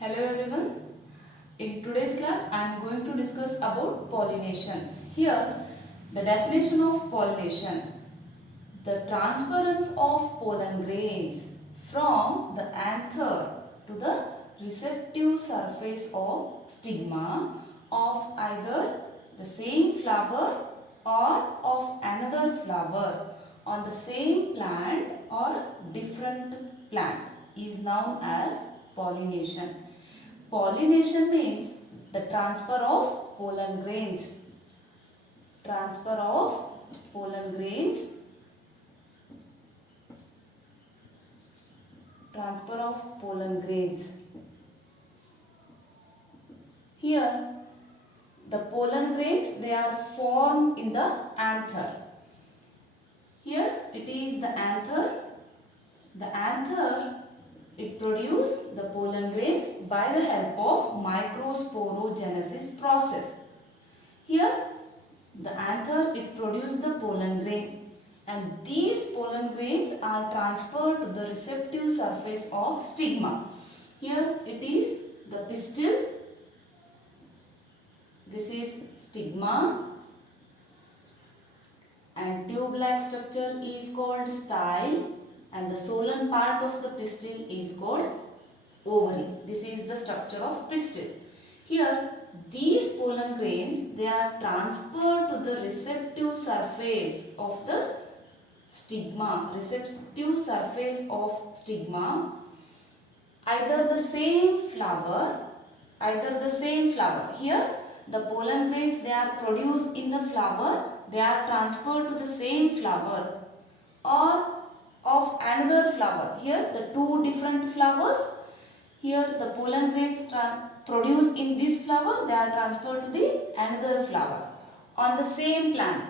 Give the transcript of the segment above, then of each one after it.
Hello everyone. In today's class I am going to discuss about pollination. Here the definition of pollination. The transference of pollen grains from the anther to the receptive surface of stigma of either the same flower or of another flower on the same plant or different plant is known as pollination. Pollination means the transfer of pollen grains. Transfer of pollen grains. Transfer of pollen grains. Here the pollen grains, they are formed in the anther. Here it is the anther. The anther, it produces the pollen grains by the help of microsporogenesis process. Here the anther, it produces the pollen grain, and these pollen grains are transferred to the receptive surface of stigma. Here it is the pistil. This is stigma, and tube-like structure is called style, and the solen part of the pistil is called ovary. This is the structure of pistil. Here these pollen grains, they are transferred to the receptive surface of the stigma. Receptive surface of stigma. Either the same flower. Here the pollen grains, they are produced in the flower. They are transferred to the same flower or of another flower. Here the two different flowers. Here the pollen grains produced in this flower, they are transferred to the another flower on the same plant.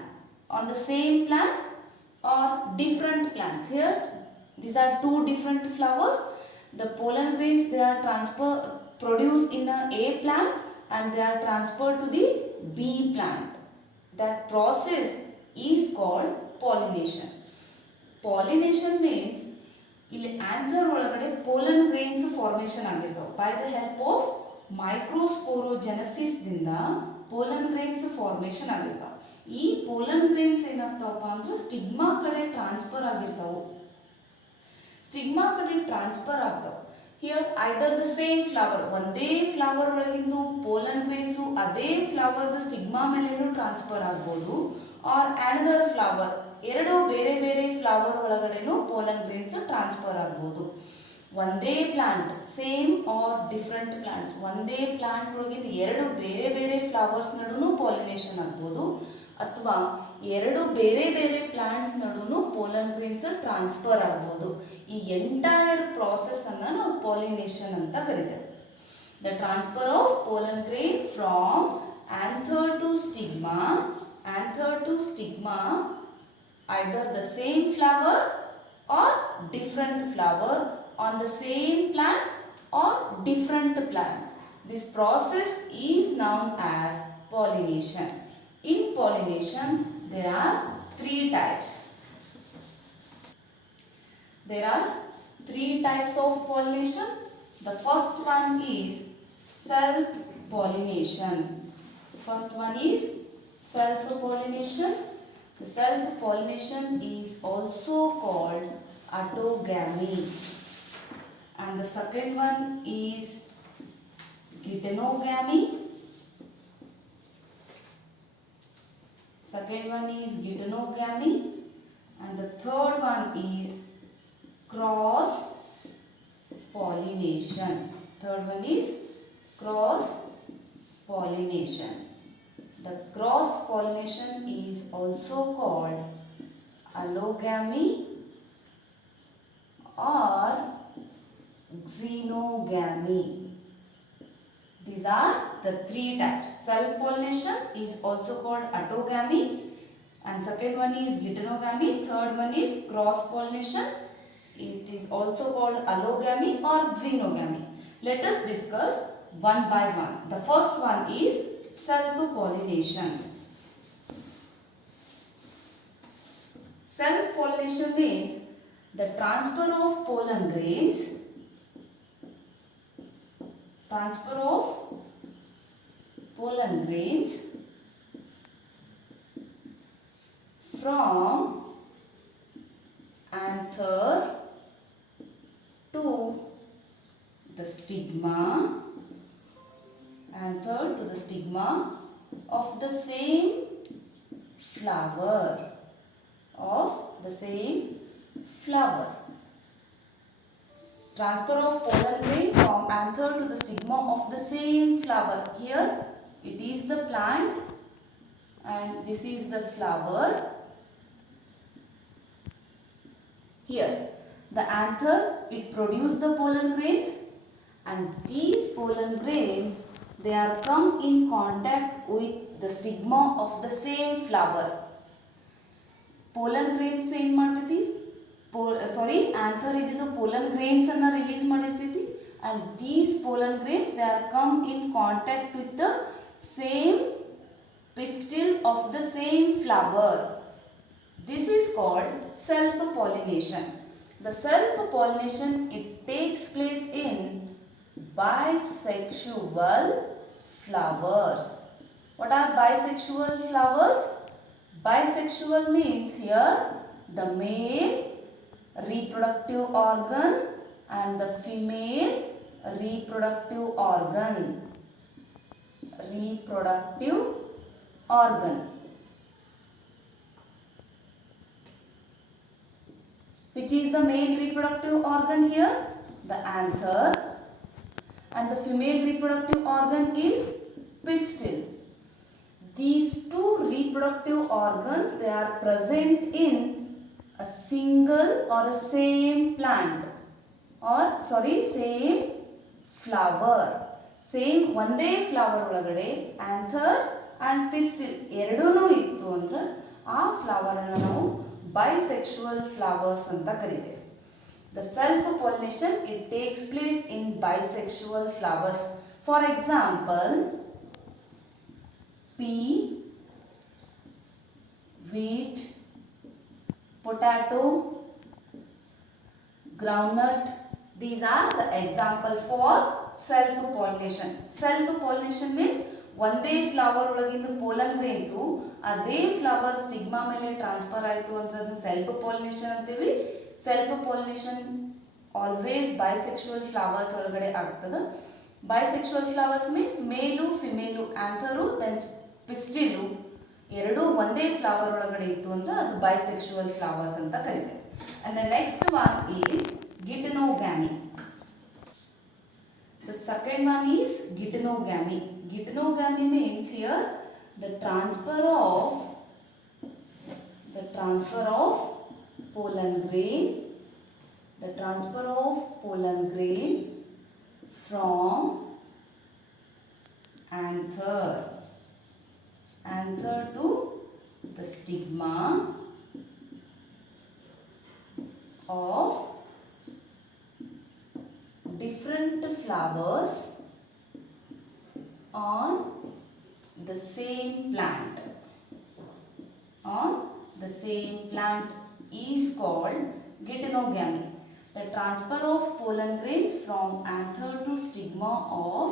Or different plants. Here these are two different flowers. The pollen grains, they are produced in A plant and they are transferred to the B plant. That process is called pollination. Pollination means ಇಲ್ಲಿ anther ಒಳಗಡೆ pollen grains formation ಆಗಿರ್ತಾವೆ. By the help of microsporogenesis ದಿಂದ pollen grains formation ಆಗಿರ್ತಾವೆ. ಈ pollen grains ಏನಾಗ್ತಾವಪ್ಪ ಅಂದ್ರೆ stigma ಕಡೆ transfer ಆಗಿರ್ತಾವೆ. Here either the same flower, ಒಂದೇ flower ಒಳಗಿಂದು ಪೋಲನ್ ಗ್ರೇನ್ಸು ಅದೇ ಫ್ಲವರ್ದ ಸ್ಟಿಗ್ಮಾ ಮೇಲೇನು ಟ್ರಾನ್ಸ್ಫರ್ ಆಗ್ಬೋದು. ಆರ್ ಆನದರ್ ಫ್ಲವರ್, ಎರಡು ಬೇರೆ ಬೇರೆ ಫ್ಲವರ್ ಒಳಗಡೆನೂ ಪೋಲನ್ ಗ್ರೇನ್ಸ್ ಟ್ರಾನ್ಸ್ಫರ್ ಆಗ್ಬೋದು. ಒಂದೇ plant, same or different plants, ಒಂದೇ ಪ್ಲಾಂಟ್ ಒಳಗಿಂದ ಎರಡು ಬೇರೆ ಬೇರೆ ಫ್ಲವರ್ಸ್ ನಡುನು ಪಾಲಿನೇಷನ್ ಆಗ್ಬೋದು, ಅಥವಾ ಎರಡು ಬೇರೆ ಬೇರೆ ಪ್ಲಾಂಟ್ಸ್ ನಡುನು ಪೋಲನ್ ಗ್ರೇನ್ಸ್ ಟ್ರಾನ್ಸ್ಫರ್ ಆಗ್ಬೋದು. ಈ ಎಂಟೈರ್ ಪ್ರಾಸೆಸ್ ಅನ್ನ ನಾವು ಪಾಲಿನೇಷನ್ ಅಂತ ಕರಿತೇವೆ. The transfer of pollen grain from anther to stigma, either the same flower or different flower on the same plant or different plant. This process is known as pollination. In pollination, there are three types. Of pollination. The first one is self-pollination. The self-pollination is also called autogamy, and the second one is geitonogamy. And the third one is cross pollination. The cross pollination is also called allogamy or xenogamy. These are the three types. Self pollination is also called autogamy, and second one is geitonogamy, third one is cross pollination. It is also called allogamy or xenogamy. Let us discuss one by one. The first one is self-pollination. Self-pollination means the transfer of pollen grains transfer of pollen grains from anther to the stigma, anther to the stigma of the same flower, Transfer of pollen grain from anther to the stigma of the same flower. Here it is the plant and this is the flower. Here the anther, it produces the pollen grains, and these pollen grains, they are come in contact with the stigma of the same flower. Pollen grains ಏನು ಮಾಡ್ತೈತಿ, anther ಇದ್ದಿದ್ದು pollen grains ಅನ್ನ release ಮಾಡಿರ್ತೈತಿ, and these pollen grains, they are come in contact with the same pistil of the same flower. This is called self-pollination. The self-pollination, it takes place in bisexual flowers. What are bisexual flowers? Bisexual means here the male reproductive organ and the female reproductive organ. Which is the male reproductive organ here? The anther. And the female reproductive organ is pistil. These two reproductive organs, they are present in a single or a same plant, same flower. Same ಒಂದೇ flower ಒಳಗಡೆ anther and pistil ಎರಡೂನು ಇತ್ತು ಅಂದ್ರೆ ಆ flower ಅನ್ನು ನಾವು bisexual flowers ಅಂತ ಕರೀತೇವೆ. The self-pollination, it takes place in bisexual flowers. For example, pea, wheat, potato, groundnut. These are the example for self-pollination. Self-pollination means ಒಂದೇ flower ಒಳಗಿಂದ ಪೋಲನ್ ಗ್ರೇನ್ಸು ಅದೇ flower stigma ಮೇಲೆ ಟ್ರಾನ್ಸ್ಫರ್ ಆಯಿತು ಅಂತ ಅದನ್ನ ಸೆಲ್ಫ್ ಪಾಲಿನೇಷನ್ ಅಂತೀವಿ. Self pollination always bisexual flowers ಒಳಗಡೆ ಆಗ್ತದೆ. ಬೈಸೆಕ್ಷುವಲ್ ಫ್ಲವರ್ಸ್ ಮೀನ್ಸ್ ಮೇಲು ಫಿಮೇಲು ಆಂಥರು ದೆನ್ ಪಿಸ್ಟಿಲು ಎರಡೂ ಒಂದೇ ಫ್ಲವರ್ ಒಳಗಡೆ ಇತ್ತು ಅಂದ್ರೆ ಅದು ಬೈಸೆಕ್ಷುವಲ್ ಫ್ಲವರ್ಸ್ ಅಂತ ಕರೀತೇವೆ. And the next one is geitonogamy. The second one is geitonogamy. Geitonogamy means here the transfer of pollen grain, from anther to the stigma of different flowers on the same plant. Is called geitonogamy. The transfer of pollen grains from anther to stigma of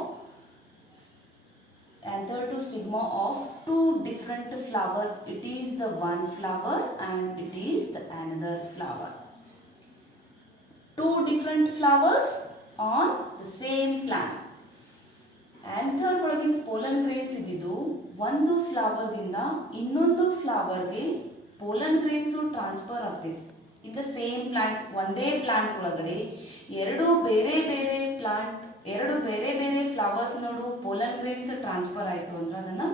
two different flower. It is the one flower and it is the another flower. Two different flowers on the same plant. Anther ಒಳಗಿಂದ pollen grains ಇದ್ದಿದ್ದು ಒಂದು ಫ್ಲವರ್ದಿಂದ ಇನ್ನೊಂದು ಫ್ಲವರ್ಗೆ pollen ಗ್ರೇನ್ಸು transfer ಆಗ್ತೈತಿ. In the same plant, ಒಂದೇ plant ಒಳಗಡೆ ಎರಡು ಬೇರೆ ಬೇರೆ ಫ್ಲವರ್ಸ್ ನೋಡು ಪೋಲನ್ ಗ್ರೇನ್ಸ್ ಟ್ರಾನ್ಸ್ಫರ್ ಆಯಿತು ಅಂದ್ರೆ ಅದನ್ನು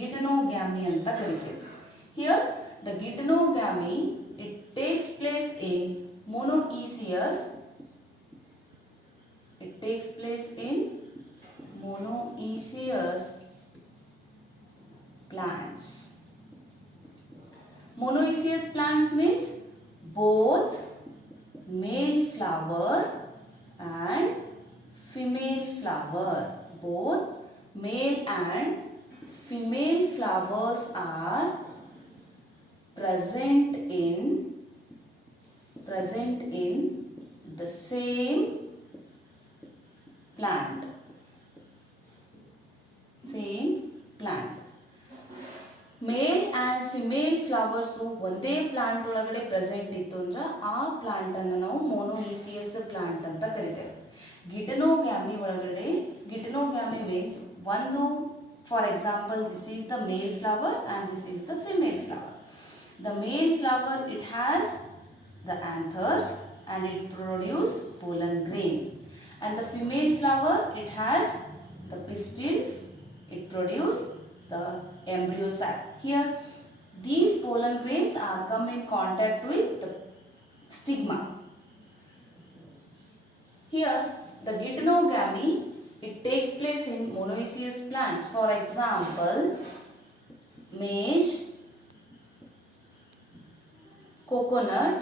ಗಿಟನೋಗ್ಯಾಮಿ ಅಂತ ಕರಿತೇವೆ. Here the geitonogamy it takes place in monoecious plants. Monoecious plants means both male flower and female flower. Both male and female flowers are present in the same plant. Flowers ಒಂದೇ plant ಒಳಗಡೆ present ಇತ್ತು ಅಂದ್ರೆ ಆ plant ಅನ್ನು ನಾವು ಮೊನೊಯಿಸಿಯಸ್ plant ಅಂತ ಕರಿತೇವೆ. Geitonogamy ಒಳಗಡೆ ಗಿಟನೋಗ್ಯಾಮಿ ಮೀನ್ಸ್ ಒಂದು, for example this is the male flower and this is the female flower. The male flower, it has the anthers and it produce pollen grains, and the female flower, it has the pistil, it produce the embryo sac. Here these pollen grains are come in contact with the stigma. Here the geitonogamy, it takes place in monoecious plants. For example, maize, coconut.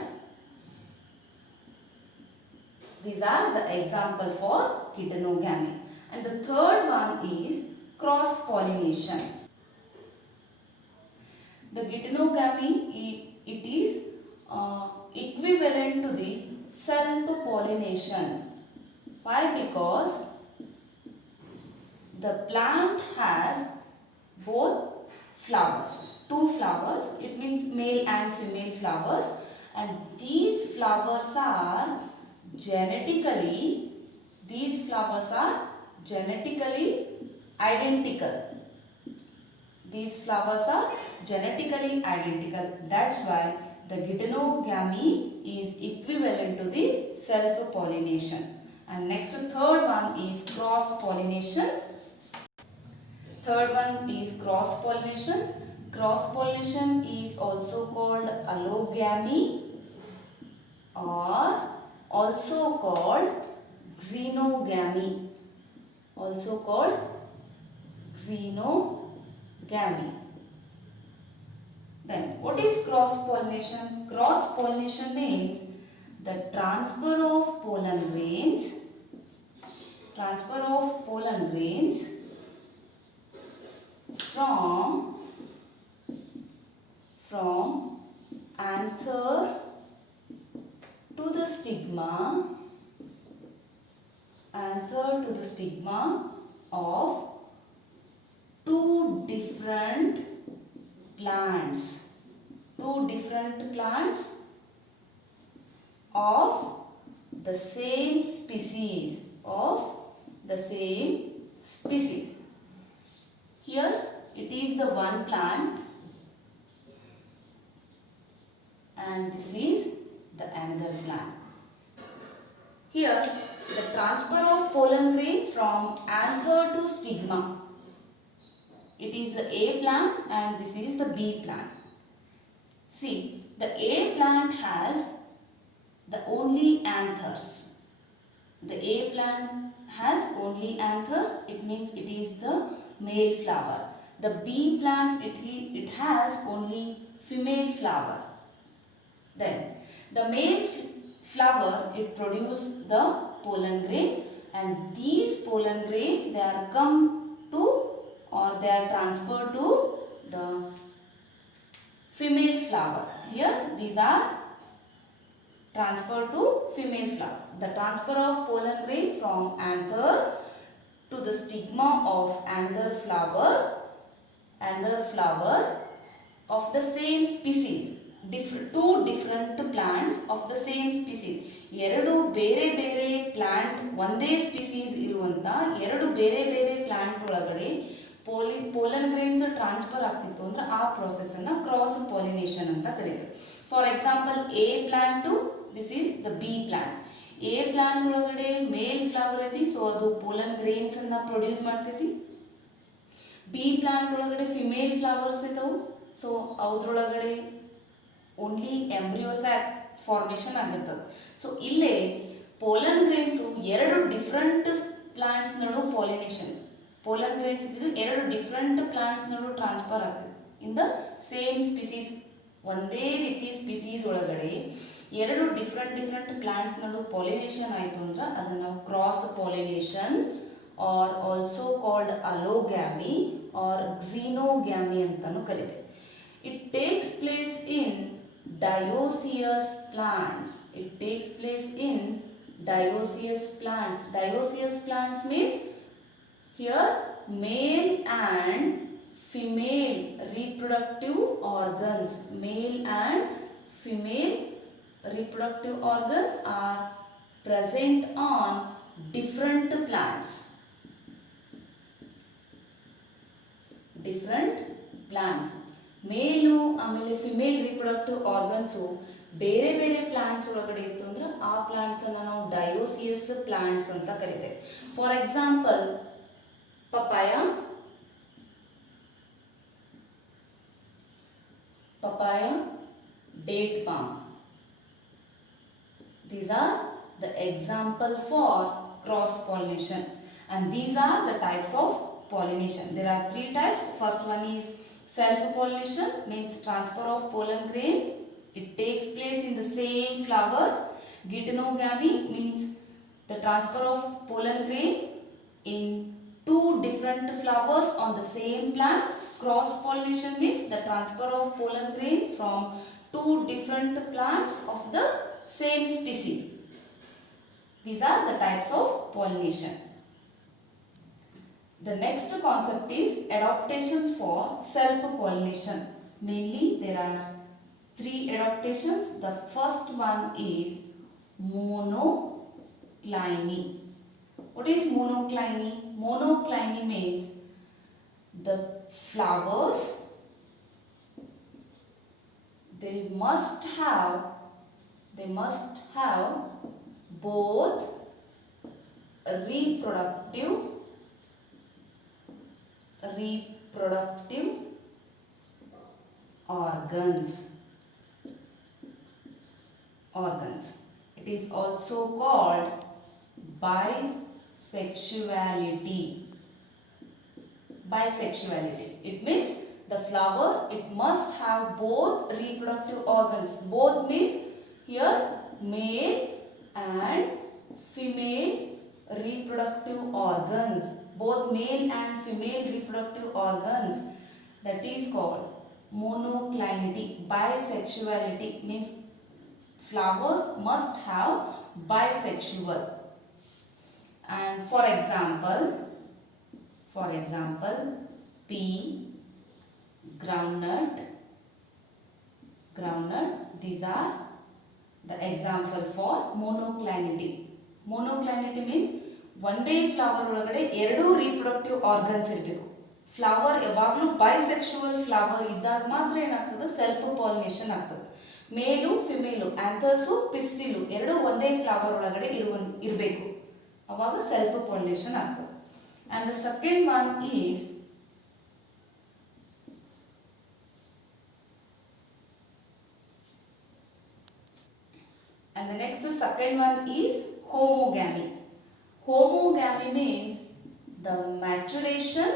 These are the example for geitonogamy. And the third one is cross pollination. The geitonogamy, it is equivalent to the self pollination. Why? Because the plant has both flowers, two flowers, it means male and female flowers, and these flowers are genetically identical. These flowers are genetically identical. That's why the geitonogamy is equivalent to the self pollination. And next, third one is cross pollination. Third one is cross pollination. Cross pollination is also called allogamy or also called xenogamy. Then what is cross pollination? Cross pollination means the transfer of pollen grains from anther to the stigma of two different plants of the same species. Here it is the one plant and this is the another plant. Here the transfer of pollen grain from anther to stigma. It is the A plant and this is the B plant. See, the A plant has the only anthers. The A plant has only anthers, it means it is the male flower. The B plant, it has only female flower. Then the male flower, it produces the pollen grains, and these pollen grains, they are come to or they are transferred to the female flower. Here these are transferred to female flower. The transfer of pollen grain from anther to the stigma of another flower of the same species. Two different plants of the same species. ಎರಡು ಬೇರೆ ಬೇರೆ plant ಒಂದೇ species ಇರುವಂತ ಎರಡು ಬೇರೆ ಬೇರೆ plant ಒಳಗಡೆ pollen grains transfer ಆಗ್ತಿತ್ತು ಅಂದ್ರೆ ಆ ಪ್ರೋಸೆಸ್ ಅನ್ನ ಕ್ರಾಸ್ ಪಾಲಿನೇಷನ್ ಅಂತ ಕರೀತಾರೆ. For example A plant to this is the B plant. A plant ಒಳಗಡೆ ಮೇಲ್ ಫ್ಲವರ್ ಐತಿ, ಸೊ ಅದು ಪೋಲನ್ ಗ್ರೇನ್ಸ್ ಅನ್ನ ಪ್ರೊಡ್ಯೂಸ್ ಮಾಡ್ತೈತಿ. ಬಿ ಪ್ಲಾಂಟ್ ಒಳಗಡೆ ಫಿಮೇಲ್ ಫ್ಲವರ್ಸ್ ಇದಾವು, ಸೊ ಅದ್ರೊಳಗಡೆ ಓನ್ಲಿ ಎಂಬ್ರಿಯೋಸ್ಯಾಕ್ ಫಾರ್ಮೇಷನ್ ಆಗಿರ್ತದೆ. ಸೊ ಇಲ್ಲೇ ಪೋಲನ್ ಗ್ರೇನ್ಸು ಎರಡು ಡಿಫ್ರೆಂಟ್ ಪ್ಲಾಂಟ್ಸ್ ನಡು ಪೋಲನ್ ಗ್ರೇನ್ಸ್ ಇದ್ದು ಎರಡು ಡಿಫ್ರೆಂಟ್ ಪ್ಲಾಂಟ್ಸ್ ನಡು ಟ್ರಾನ್ಸ್ಫರ್ ಆಗ್ತದೆ ಇನ್ ದ ಸೇಮ್ ಸ್ಪೀಸೀಸ್. ಒಂದೇ ರೀತಿ ಸ್ಪೀಸೀಸ್ ಒಳಗಡೆ ಎರಡು ಡಿಫ್ರೆಂಟ್ ಪ್ಲಾಂಟ್ಸ್ ನಡು ಪಾಲಿನೇಷನ್ ಆಯಿತು ಅಂದ್ರೆ ಅದನ್ನು ನಾವು cross pollination or also called allogamy or xenogamy ಅಂತಾನು ಕರೀತೇವೆ. It takes place in dioecious plants. Dioecious plants means here male and female reproductive organs. Male and female reproductive organs are present on different plants. Different plants. ಮೇಲು ಆಮೇಲೆ female reproductive organs ಬೇರೆ ಬೇರೆ plants ಒಳಗಡೆ ಇತ್ತು ಅಂದ್ರೆ ಆ ಪ್ಲಾಂಟ್ಸನ್ನು ನಾವು ಡಯೋಸಿಯಸ್ plants ಅಂತ ಕರಿತೇವೆ. For example papaya, date palm. These are the example for cross pollination, and these are the types of pollination. There are three types. First one is self pollination, means transfer of pollen grain. It takes place in the same flower. Geitonogamy means the transfer of pollen grain in two different flowers on the same plant. Cross pollination means the transfer of pollen grain from two different plants of the same species. These are the types of pollination. The next concept is adaptations for self-pollination. Mainly there are three adaptations. The first one is monocliny. What is monocliny? Monocliny means the flowers, they must have both reproductive organs. It is also called bisexuality. It means the flower, it must have both reproductive organs. Both means here male and female reproductive organs. Both male and female reproductive organs. That is called monoclynity. Bisexuality means flowers must have bisexual. And for example, pea, groundnut, these are the example for monoclynity. Monoclynity means ಒಂದೇ flower ಒಳಗಡೆ ಎರಡು reproductive organs ಇರಬೇಕು. Flower ಯಾವಾಗಲೂ bisexual flower ಇದ್ದಾಗ ಮಾತ್ರ ಏನಾಗ್ತದೆ, self pollination ಆಗ್ತದೆ. ಮೇಲು ಫಿಮೇಲು, ಆಂಥರ್ಸು ಪಿಸ್ಟಿಲು ಎರಡು ಒಂದೇ ಫ್ಲವರ್ ಒಳಗಡೆ ಇರಬೇಕು, ಅವಾಗ ಸೆಲ್ಫ್ ಪಾಲಿನೇಷನ್ ಆಗ್ತದೆ. And the second one is homogamy. Homogamy means the maturation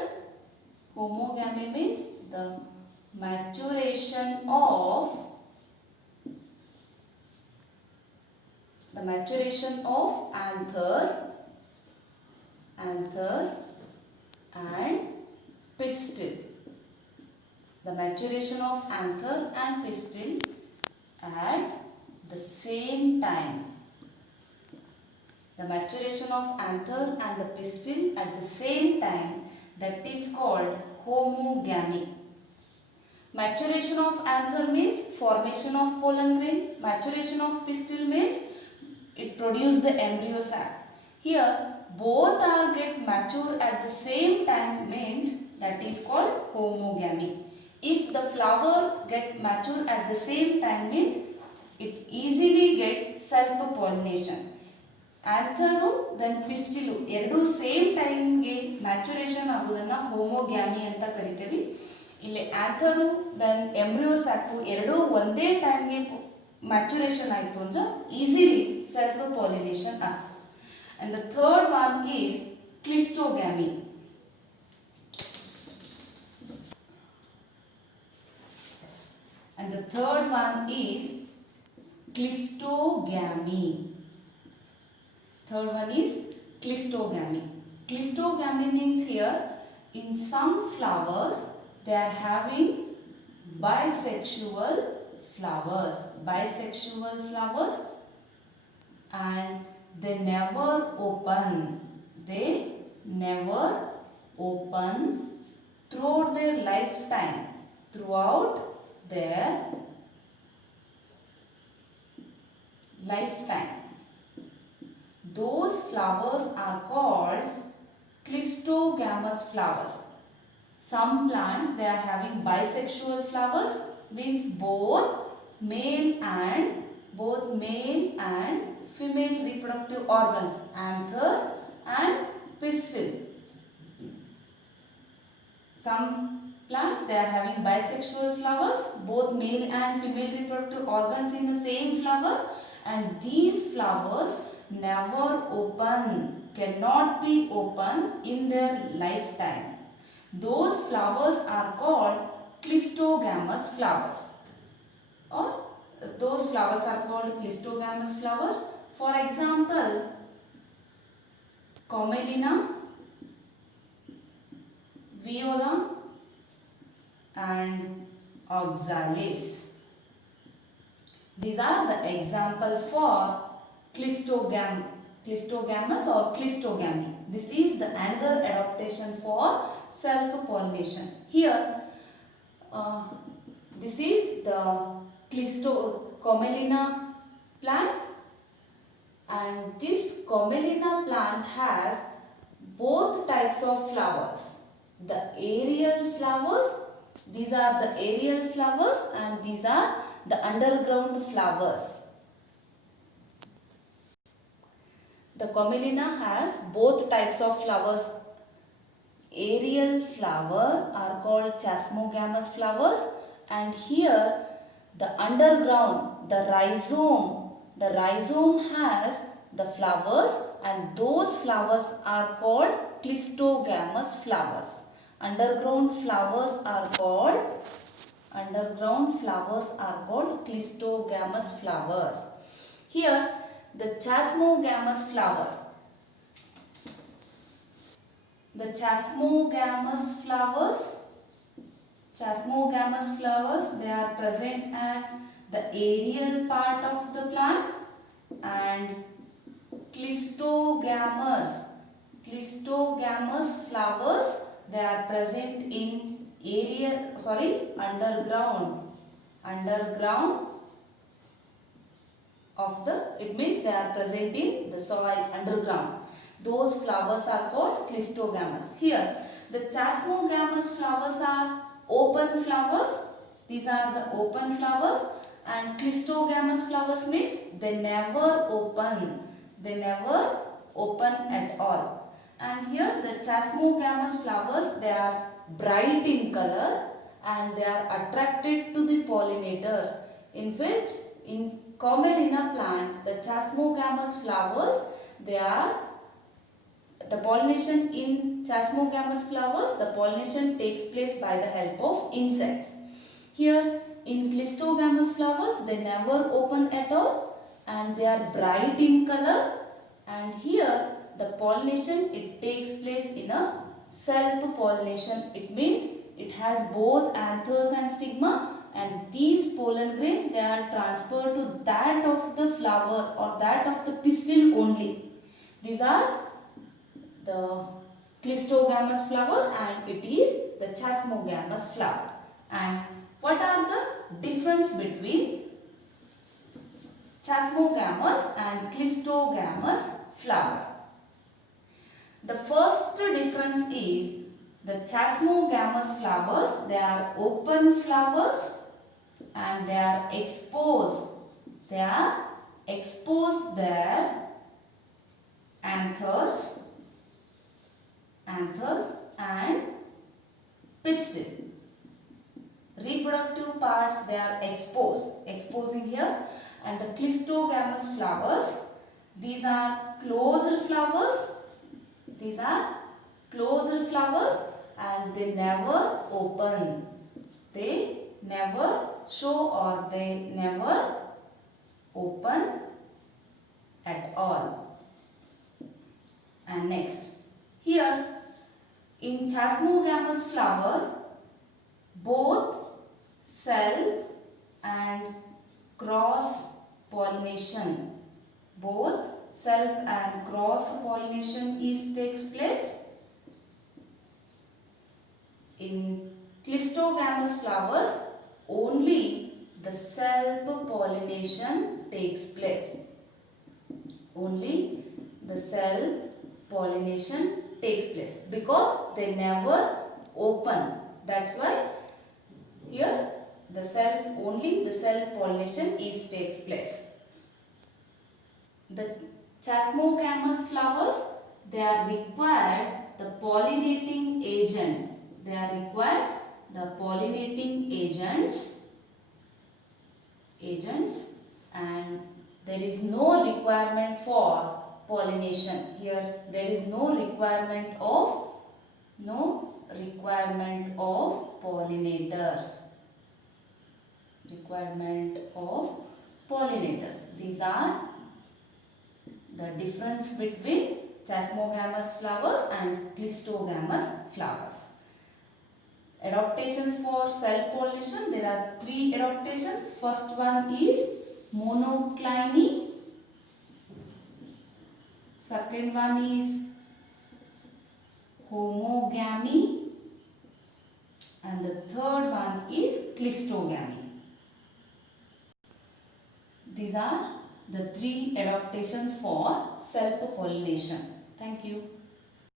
of anther and pistil. The maturation of anther and pistil at the same time. The maturation of anther and the pistil at the same time, that is called homogamy. Maturation of anther means formation of pollen grain. Maturation of pistil means it produces the embryo sac. Here both are get mature at the same time means that is called homogamy. If the flower get mature at the same time means it easily get self pollination. Anther then pistil ಎರಡೂ same ಟೈಮ್ಗೆ maturation ಆಗೋದನ್ನು ಹೋಮೋಗ್ಯಾಮಿ ಅಂತ ಕರಿತೀವಿ. ಇಲ್ಲಿ ಆಂಥರು then embryo ಸ್ಯಾಕು ಎರಡೂ ಒಂದೇ ಟೈಮ್ಗೆ maturation ಆಯಿತು ಅಂದ್ರೆ ಈಸಿಲಿ ಸೆಲ್ಫ್ ಪಾಲಿನೇಷನ್ ಆಗ್ತದೆ. And the third one is cleistogamy. And the third one is clistogamy. Third one is clistogamy. Clistogamy means here in some flowers they are having bisexual flowers. Bisexual flowers, and they never open. They never open throughout their lifetime. Throughout their lifetime. Those flowers are called clistogamous flowers. Some plants, they are having bisexual flowers, means both male and female reproductive organs, anther and pistil. Some plants, they are having bisexual flowers, both male and female reproductive organs in the same flower, and these flowers never open, cannot be open in their lifetime. Those flowers are called clistogamous flowers, or those flowers are called clistogamous flower. For example, Commelina, Viola and Oxalis. These are the example for clistogamous or clistogamy. This is the another adaptation for self-pollination. Here, this is the Commelina plant, and this Commelina plant has both types of flowers. The aerial flowers, these are the aerial flowers, and these are the underground flowers. The Commelina has both types of flowers. Aerial flower are called chasmogamous flowers, and here the underground, the rhizome has the flowers, and those flowers are called clistogamous flowers. Underground flowers are called clistogamous flowers. Here the chasmogamous flower. The chasmogamous flowers, they are present at the aerial part of the plant, and clistogamous flowers, they are present in underground of the, it means they are present in the soil underground. Those flowers are called clistogamous. Here the chasmogamous flowers are open flowers. These are the open flowers, and clistogamous flowers means they never open at all. And here the chasmogamous flowers, they are bright in color and they are attracted to the pollinators, in which in Commelina plant, the chasmogamous flowers, the pollination in chasmogamous flowers, the pollination takes place by the help of insects. Here in clistogamous flowers, they never open at all and they are bright in color, and here the pollination, it takes place in a self-pollination. It means it has both anthers and stigma, and these pollen grains, they are transferred to that of the flower or that of the pistil only. These are the clistogamous flower and it is the chasmogamous flower. And what are the difference between chasmogamous and clistogamous flower? The first difference is the chasmogamous flowers, they are open flowers and they are exposed. They are exposed their anthers and pistil. Reproductive parts, they are exposing here. And the clistogamous flowers, these are closed flowers. These are closed flowers and they never open. They never show or they never open at all. And next, here in chasmogamous flower, both self and cross pollination, both self and cross pollination takes place In clistogamous flowers, only the self-pollination takes place. Only the self-pollination takes place because they never open. That's why here only the self-pollination takes place. The chasmogamous flowers, they are required the pollinating agent. They are required the pollinating agents and there is no requirement for pollination. Here there is no requirement of pollinators. These are the difference between chasmogamous flowers and clistogamous flowers. Adaptations for self-pollination, there are 3 adaptations. First one is monocliny. Second one is homogamy. And the third one is clistogamy. These are the 3 adaptations for self-pollination. Thank you.